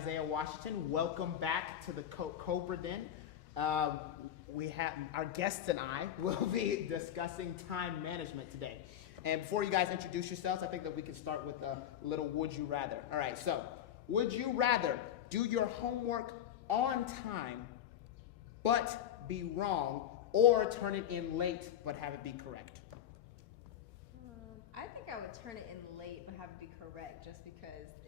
Isaiah Washington. Welcome back to the Cobra Den. We have our guests and I will be discussing time management today. And before you guys introduce yourselves, I think that we can start with a little would you rather. All right, so would you rather do your homework on time but be wrong, or turn it in late but have it be correct? I think I would turn it in late but have it be correct, just because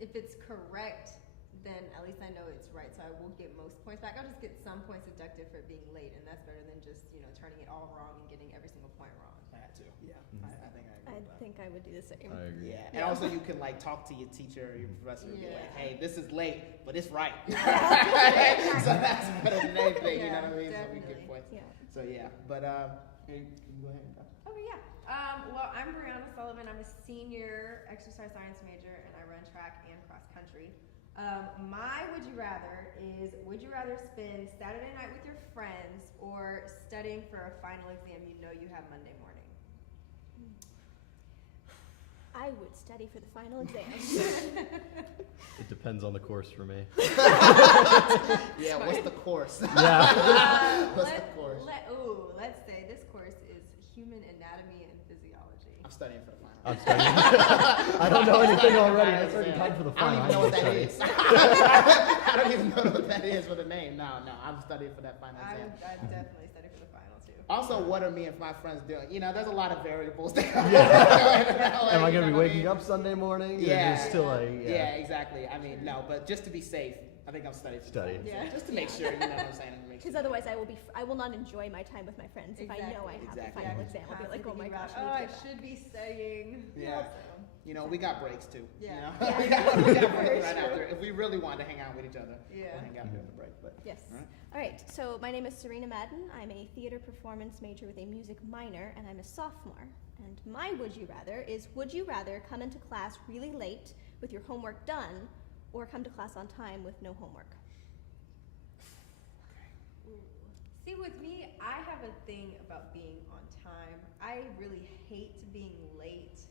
if it's correct, then at least I know it's right, so I will get most points back. I'll just get some points deducted for being late, and that's better than just turning it all wrong and getting every single point wrong. That too. Yeah, I think I agree. I with that. think I would do the same. I agree. Yeah, and also you can talk to your teacher or your professor and be like, "Hey, this is late, but it's right." So that's better than anything. You know what I mean? Definitely. So we get points. Yeah. So yeah, but can you go ahead and talk? Okay, yeah. Well, I'm Breanna Sullivan. I'm a senior exercise science major, and I run track and cross country. My would you rather is, would you rather spend Saturday night with your friends or studying for a final exam you know you have Monday morning? I would study for the final exam. It depends on the course for me. Yeah, what's the course? Yeah. What's the course? Let's say this course is human anatomy and physiology. I'm studying for the final. I'm studying. I don't know anything already. It's already time for the I don't final. even know what that is. I don't even know what that is with a name. No, I'm studying for that final exam. I'd definitely study for the final too. Also, what are me and my friends doing? There's a lot of variables there. Am I going to be waking up Sunday morning? Yeah. Or just still Yeah, exactly. I mean, no, but just to be safe, I think I'm studying. Yeah. Just to make sure, you know what I'm saying? Because otherwise I will not enjoy my time with my friends if I know I have the final exam. I'll be like, oh my gosh, I should be studying. Yeah. We got breaks too. Yeah. We got breaks right after. If we really wanted to hang out with each other, we'll hang out during the break. But yes. All right. So my name is Serena Madden. I'm a theater performance major with a music minor, and I'm a sophomore. And my would you rather is, would you rather come into class really late with your homework done, or come to class on time with no homework? See, with me, I have a thing about being on time. I really hate being late,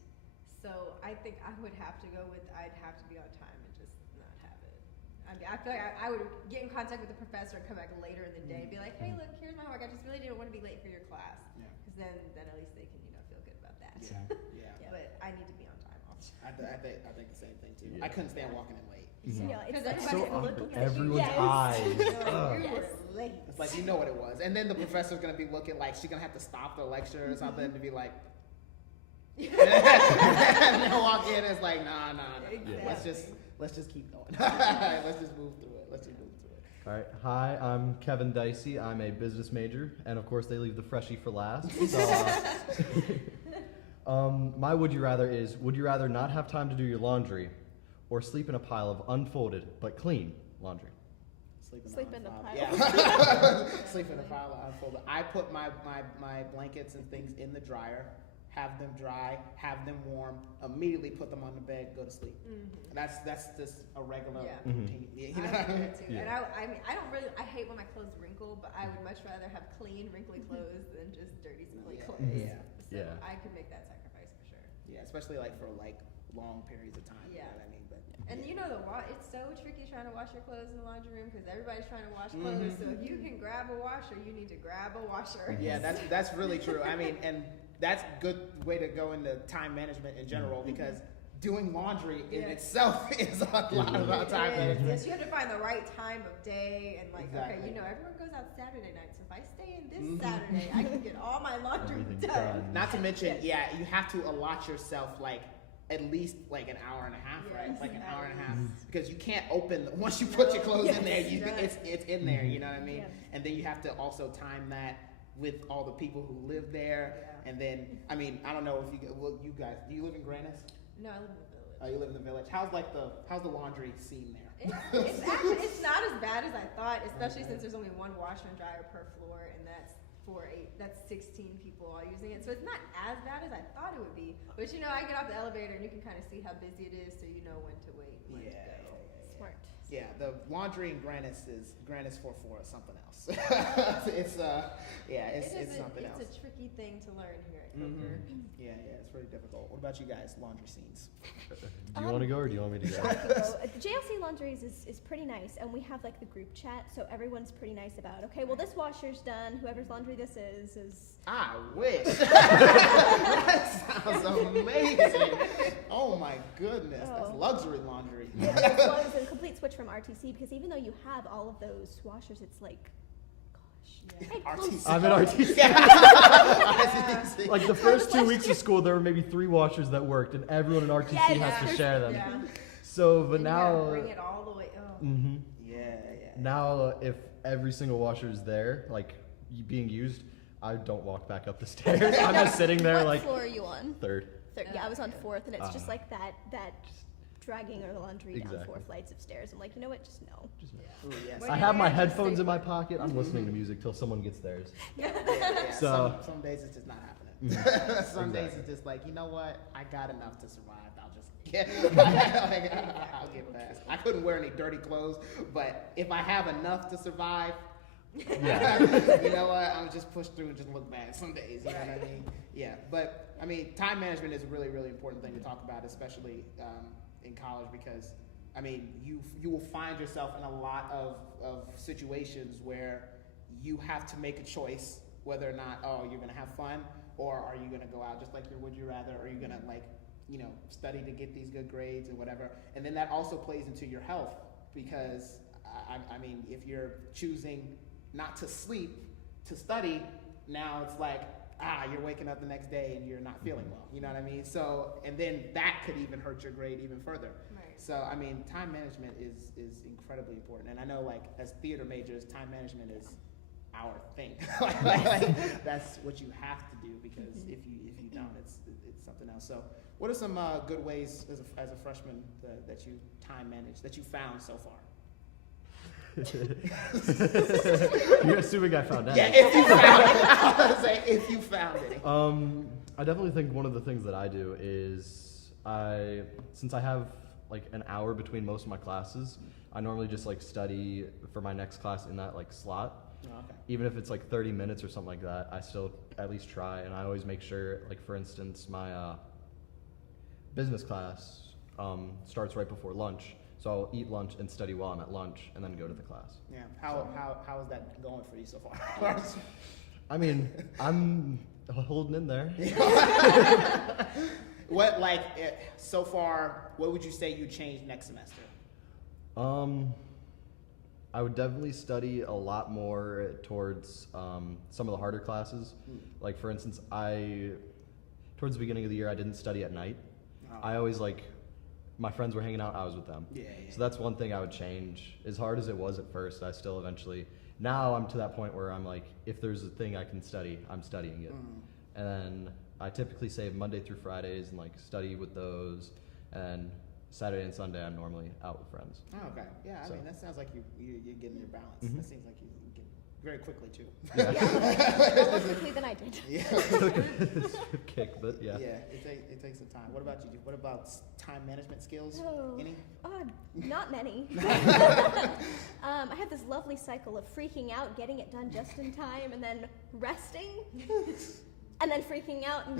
so I think I would have to go with I'd have to be on time and just not have it. I mean, I feel like I would get in contact with the professor and come back later in the day and be like, hey, look, here's my homework. I just really didn't want to be late for your class. Because then at least they can feel good about that. Yeah. But I need to be on time all the time. I think the same thing too. Yeah. I couldn't stand walking in late. It's Because So everybody's awkward. looking at you. Everyone's eyes. You were late. It's like, you know what it was. And then the professor's going to be looking like she's going to have to stop the lecture or something to be like, and then walk in and it's like, nah. Exactly. Let's just keep going. Let's just move through it. All right. Hi, I'm Kevin Dicey. I'm a business major, and of course they leave the freshie for last. So, my would you rather is, would you rather not have time to do your laundry, or sleep in a pile of unfolded but clean laundry? Sleep in the pile. Yeah. Sleep in the pile of unfolded. I put my blankets and things in the dryer, have them dry, have them warm, immediately put them on the bed, go to sleep. Mm-hmm. That's just a regular routine. You know what I mean? Too. And I hate when my clothes wrinkle, but I would much rather have clean, wrinkly clothes than just dirty, smelly clothes. So I could make that sacrifice for sure. Yeah, especially for long periods of time. Yeah. You know what I mean? But and it's so tricky trying to wash your clothes in the laundry room because everybody's trying to wash clothes. So if you can grab a washer, you need to grab a washer. Yeah, that's really true. I mean, and that's a good way to go into time management in general because doing laundry in itself is a lot of time. Yes, you have to find the right time of day and okay, everyone goes out Saturday night, so if I stay in this Saturday, I can get all my laundry done. Not to mention, you have to allot yourself at least an hour and a half, right? An hour and a half, because you can't open once you put your clothes in there. It's in there. You know what I mean? Yeah. And then you have to also time that with all the people who live there. And then, I mean, I don't know if you guys, do you live in Grannus? No, I live in the village. Oh, you live in the village. How's the laundry scene there? It's not as bad as I thought, especially since there's only one washer and dryer per floor, and that's 16 people all using it. So it's not as bad as I thought it would be. But I get off the elevator and you can kind of see how busy it is, so you know when to wait, when to go. Smart. Yeah, the laundry in Grannis 4-4 is something else. it's something else. It's a tricky thing to learn here at Mm-hmm. Coker. Yeah, it's pretty difficult. What about you guys? Laundry scenes. Do you want to go or do you want me to go? I can go. The JLC Laundries is pretty nice, and we have like the group chat, so everyone's pretty nice about, okay, well, this washer's done, whoever's laundry this is. I wish. That sounds amazing. Oh my goodness, that's Oh. luxury laundry. Yeah, as well as a complete switch from RTC, because even though you have all of those washers, it's like, gosh. Yeah. I close RTC. I'm at RTC. RTC. Like the first 2 weeks of school, there were maybe 3 washers that worked, and everyone in RTC Yeah, has yeah. to share them. Yeah. So, but And you gotta now, bring it all the way. Oh. hmm Yeah. now if every single washer is there, like being used, I don't walk back up the stairs. I'm just sitting there What like floor are you on? third. Yeah, I was on 4th, and it's just Uh-huh. like that dragging of the laundry down Exactly. 4 flights of stairs. I'm like, you know what, just no. Just Ooh, yes. Wait, I you have my gotta just headphones stay in my pocket. I'm listening to music till someone gets theirs. Yeah. So- some days it's just not happening. Mhm. Some days Exactly. it's just like, you know what? I got enough to survive. I'll just I'll get past. I couldn't wear any dirty clothes, but if I have enough to survive, Yeah. you know what? I'll just push through and just look bad some days. You know what I mean? Yeah. But I mean, time management is a really, really important thing to talk about, especially in college, because I mean, you will find yourself in a lot of situations where you have to make a choice whether or not, oh, you're gonna have fun, or are you gonna go out just like your would you rather, or are you gonna like, you know, study to get these good grades or whatever. And then that also plays into your health, because I mean, if you're choosing not to sleep to study, now it's like, you're waking up the next day and you're not feeling well. You know what I mean? So, and then that could even hurt your grade even further. Right. So, I mean, time management is incredibly important. And I know, like, as theater majors, time management is our thing. like, that's what you have to do, because if you don't, it's something else. So, what are some good ways as a freshman that you time manage, that you found so far? You're assuming I found out. Yeah, if you found it. I was gonna say, if you found it. I definitely think one of the things that I do is since I have like an hour between most of my classes, I normally just like study for my next class in that like slot. Oh, okay. Even if it's like 30 minutes or something like that, I still at least try, and I always make sure, like for instance, my business class starts right before lunch. So I'll eat lunch and study while I'm at lunch, and then go to the class. Yeah. How is that going for you so far? I mean, I'm holding in there. What so far? What would you say you changed next semester? I would definitely study a lot more towards some of the harder classes. Like for instance, towards the beginning of the year, I didn't study at night. Oh. I always my friends were hanging out, I was with them. Yeah. So that's one thing I would change. As hard as it was at first, I still eventually, now I'm to that point where I'm like, if there's a thing I can study, I'm studying it. And then I typically save Monday through Fridays and like study with those, and Saturday and Sunday I'm normally out with friends. Oh, okay. Yeah. I So. mean, that sounds like you're getting your balance. Mhm. That seems like you get very quickly too. Yeah, a lot more quickly than I did. Yeah. Kick, but yeah. Yeah. It takes some time. What about you? What about time management skills? Oh. Any? Not many. I have this lovely cycle of freaking out, getting it done just in time, and then resting, and then freaking out, and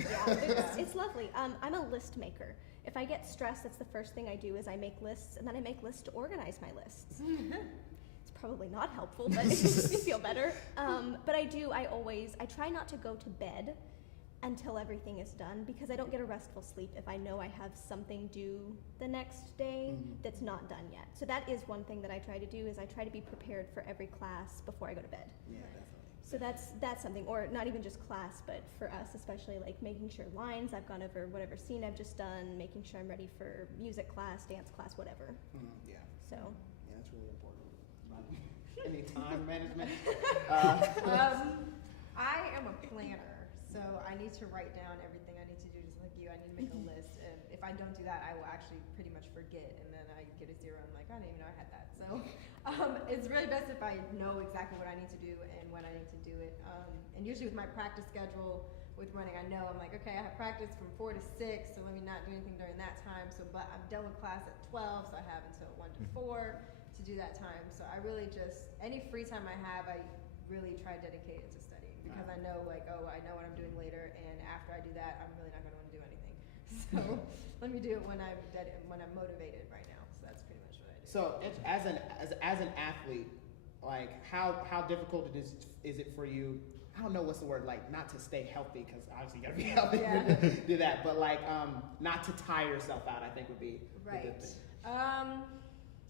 it's lovely. I'm a list maker. If I get stressed, that's the first thing I do is I make lists, and then I make lists to organize my lists. It's probably not helpful, but it makes me feel better. But I try not to go to bed until everything is done, because I don't get a restful sleep if I know I have something due the next day that's not done yet. So that is one thing that I try to do, is I try to be prepared for every class before I go to bed. Yeah, definitely. So that's something, or not even just class, but for us especially, like making sure lines, I've gone over whatever scene I've just done, making sure I'm ready for music class, dance class, whatever. Yeah. So Yeah, that's really important. Any time management? I am a planner, so I need to write down everything I need to do, just like you. I need to make a list, and if I don't do that, I will actually pretty much forget, and then I get a 0. I'm like, I didn't even know I had that. So it's really best if I know exactly what I need to do and when I need to do it. And usually with my practice schedule with running, I know I'm like, okay, I have practice from 4 to 6, so let me not do anything during that time. So, but I'm done with class at 12, so I have until 1 to 4 to to do that time. So I really just, any free time I have, I really try to dedicate it to studying because I know like, oh, I know what I'm doing later, and after I do that, I'm really not going to want to do anything. So let me do it when I'm motivated right now. So that's pretty much what I do. So as an athlete, like how difficult is it for you? I don't know what's the word, like not to stay healthy, because obviously you gotta be healthy to do that, but like not to tire yourself out, I think would be right. the good thing.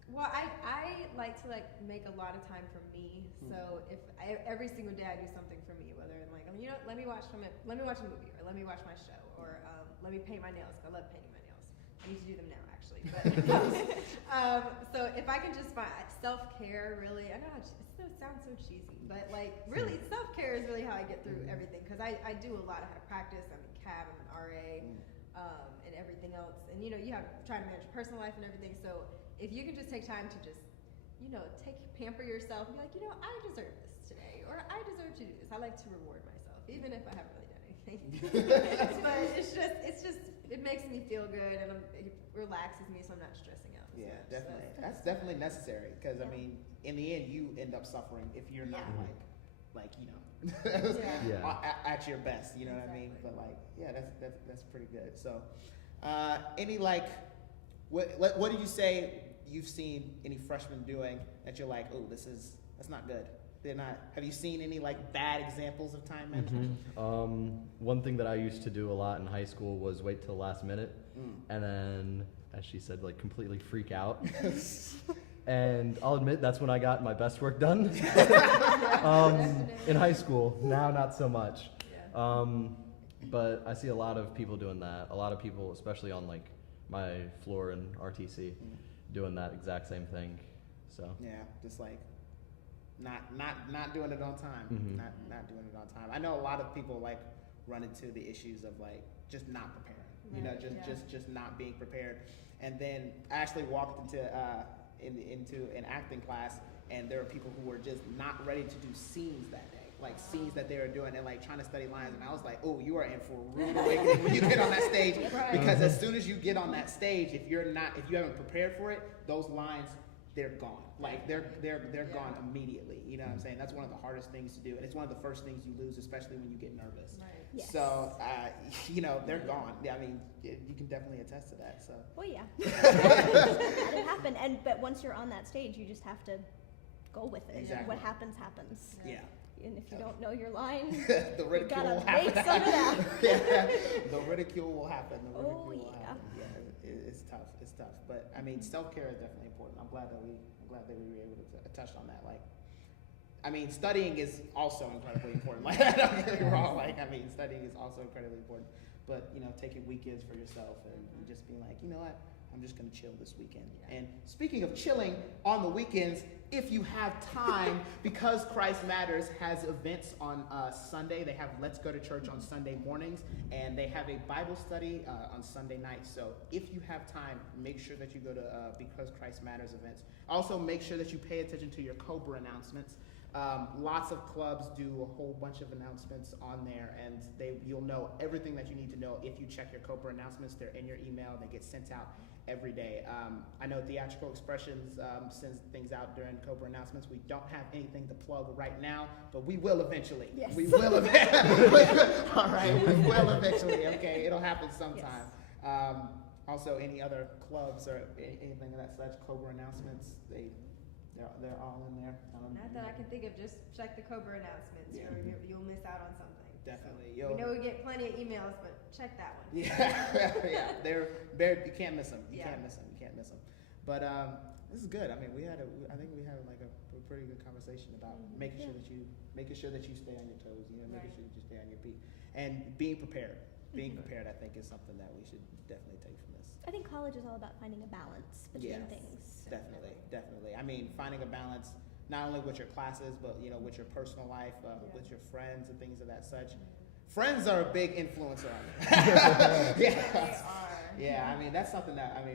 Well, I like to like make a lot of time for me. So if every single day I do something for me, whether I'm like, you know, let me watch a movie, or let me watch my show, or let me paint my nails. I love painting my nails. I need to do them now, actually. But so if I can just find self-care, really, I know it sounds so cheesy, but like really self-care is really how I get through everything, because I do a lot of practice. I'm in CAB, I'm an RA, and everything else. And you know, you have trying to manage your personal life and everything. So if you can just take time to just, you know, pamper yourself and be like, you know, I deserve this today, or I deserve to do this. I like to reward myself, even if I haven't really done anything. But it makes me feel good, and it relaxes me, so I'm not stressing out. Yeah, much, definitely. So. That's definitely necessary, because I mean, in the end, you end up suffering if you're not like you know, at your best. You know what I mean? But like, yeah, that's pretty good. So, any like, what did you say you've seen any freshmen doing that you're like, oh, that's not good? They're not. Have you seen any like bad examples of time management? One thing that I used to do a lot in high school was wait till the last minute, and then, as she said, like completely freak out. And I'll admit that's when I got my best work done. In high school. Now, not so much. Yeah. But I see a lot of people doing that. A lot of people, especially on like my floor in RTC, doing that exact same thing. So yeah, just like not doing it on time. Not doing it on time. I know a lot of people like run into the issues of like just not preparing. You know, just not being prepared. And then I actually walked into an acting class, and there were people who were just not ready to do scenes that day, like scenes that they were doing and like trying to study lines. And I was like, oh, you are in for a rude awakening when you get on that stage, because as soon as you get on that stage, if you haven't prepared for it, those lines, they're gone. Like they're gone immediately. You know what I'm saying? That's one of the hardest things to do, and it's one of the first things you lose, especially when you get nervous. Right. Yes. So, you know, they're gone. Yeah, I mean, you can definitely attest to that. So. Well, yeah. That'll happen. But once you're on that stage, you just have to go with it. Exactly. And what happens, happens. Yeah. And if you don't know your line, the ridicule will happen. Make some of that. Yeah, the ridicule will happen. Oh, yeah. It's tough. It's tough. But I mean, self-care is definitely important. I'm glad that we were able to touch on that. Like, I mean, studying is also incredibly important. Like, don't get me wrong. Like, I mean, studying is also incredibly important. But, you know, taking weekends for yourself and just being like, you know what, I'm just going to chill this weekend. And speaking of chilling on the weekends, if you have time, because Christ Matters has events on Sunday. They have Let's Go to Church on Sunday mornings, and they have a Bible study on Sunday nights. So if you have time, make sure that you go to Because Christ Matters events. Also, make sure that you pay attention to your Cobra announcements. Lots of clubs do a whole bunch of announcements on there, and you'll know everything that you need to know if you check your Cobra announcements. They're in your email. They get sent out every day. I know Theatrical Expressions sends things out during Cobra announcements. We don't have anything to plug right now, but we will eventually. Yes. We will eventually. All right, we will eventually. Okay, it'll happen sometime. Yes. Also, any other clubs or anything of that such, Cobra announcements, they're all in there. Not that I can think of. Just check the Cobra announcements, or you'll miss out on something. Definitely. So, we know we get plenty of emails, but check that one. Yeah, they're you can't miss them. You can't miss them. But this is good. I mean, I think we had like a pretty good conversation about making sure that you stay on your toes. You know, making sure that you stay on your feet and being prepared. Being prepared, I think, is something that we should definitely take from this. I think college is all about finding a balance between things. Definitely. I mean, finding a balance not only with your classes, but you know, with your personal life, with your friends and things of that such. Friends are a big influencer on it. They are. Yeah, I mean, that's something that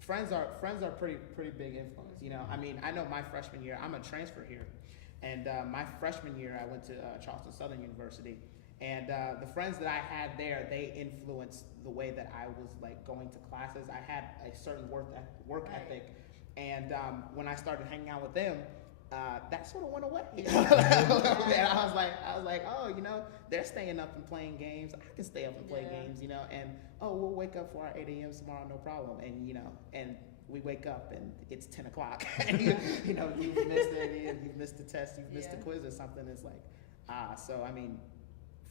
friends are pretty big influence. You know, I mean, I know my freshman year, I'm a transfer here, and my freshman year I went to Charleston Southern University. And the friends that I had there, they influenced the way that I was like going to classes. I had a certain work ethic And when I started hanging out with them, that sort of went away. Yeah. And I was like, oh, you know, they're staying up and playing games. I can stay up and play games, you know. And we'll wake up for our 8 a.m. tomorrow, no problem. And you know, and we wake up and it's 10 o'clock. And you know, you've missed it, you've missed the test, you've missed the quiz or something. It's like, so I mean,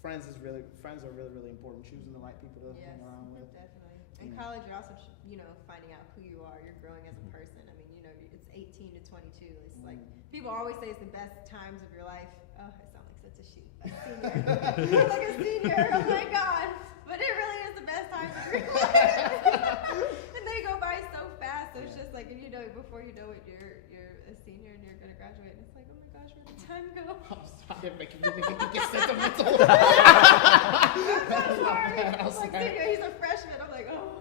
friends are really, really important. Choosing the right people to hang around with. Definitely. In college, you're also, you know, finding out who you are. You're growing as a person. I mean, you know, it's 18 to 22. It's like, people always say it's the best times of your life. Oh, I sound like such a sheep. A senior. I'm like a senior. Oh my God. But it really is the best times of your life. And they go by so fast. So it's just like, you know, before you know it, you're a senior and you're going to graduate. And it's like, oh my gosh, where did time go? I'm sorry, making me get sentimental. I'm sorry. It's like, senior, he's a freshman. I'm like, oh.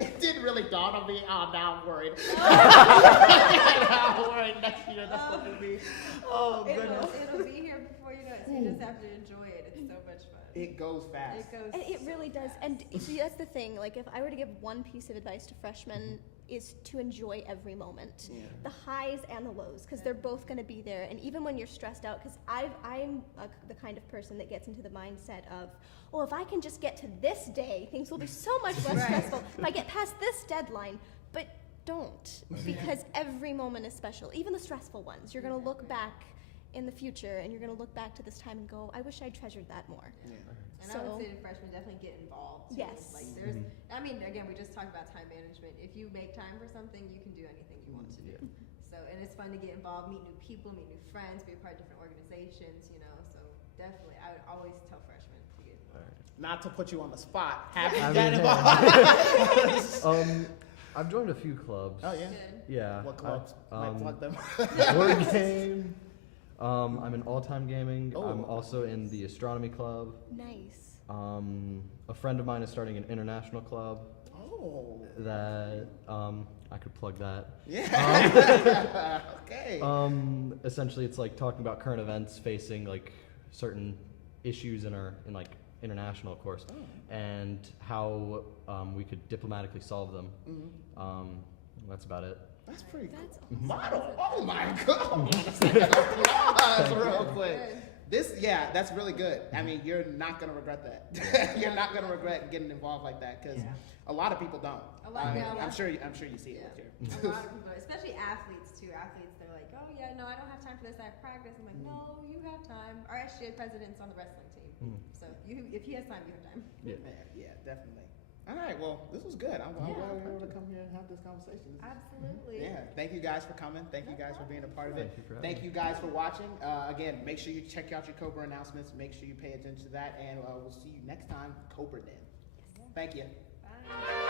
It didn't really dawn on me. Oh, now I'm worried. Now I'm worried next year. That's what it'll be. Oh, goodness. It'll be here before you know it. So you just have to enjoy it. It's so much fun. It goes fast. It goes. And it so really does. fast. And see, that's the thing. Like, if I were to give one piece of advice to freshmen, is to enjoy every moment, the highs and the lows, because they're both going to be there. And even when you're stressed out, because I'm the kind of person that gets into the mindset of, oh, if I can just get to this day, things will be so much less stressful. If I get past this deadline, but don't, because every moment is special, even the stressful ones. You're going to look back in the future, and you're going to look back to this time and go, I wish I treasured that more. And I would say to freshmen, definitely get involved. Too. Yes. Like there's, I mean, again, we just talked about time management. If you make time for something, you can do anything you want to do. So, and it's fun to get involved, meet new people, meet new friends, be a part of different organizations, you know. So definitely, I would always tell freshmen to get involved. Not to put you on the spot. Have you I been mean, involved? I've joined a few clubs. Oh, yeah. Good. Yeah. What clubs? Might plug them. Word game. I'm in all-time gaming. Oh. I'm also in the astronomy club. Nice. A friend of mine is starting an international club. Oh. That I could plug that. Yeah. Okay. Essentially, it's like talking about current events facing like certain issues in like international, of course, and how we could diplomatically solve them. That's about it. That's pretty cool. That's awesome. Model. Oh my God. Applause real quick. That's really good. I mean, you're not gonna regret that. You're not gonna regret getting involved like that, because a lot of people don't. I'm sure you see it with your. A lot of people, especially athletes too. Athletes, they're like, oh yeah, no, I don't have time for this. I have practice. I'm like, no, you have time. Our SGA president's on the wrestling team, so if he has time, you have time. Yeah, definitely. All right, well, this was good. I'm glad we were able to come here and have this conversation. Absolutely. Yeah, thank you guys for coming. Thank you guys for being a part of it. Thank you for having Thank me. you guys for watching. Again, make sure you check out your Cobra announcements. Make sure you pay attention to that, and we'll see you next time, Cobra Den. Thank you. Bye.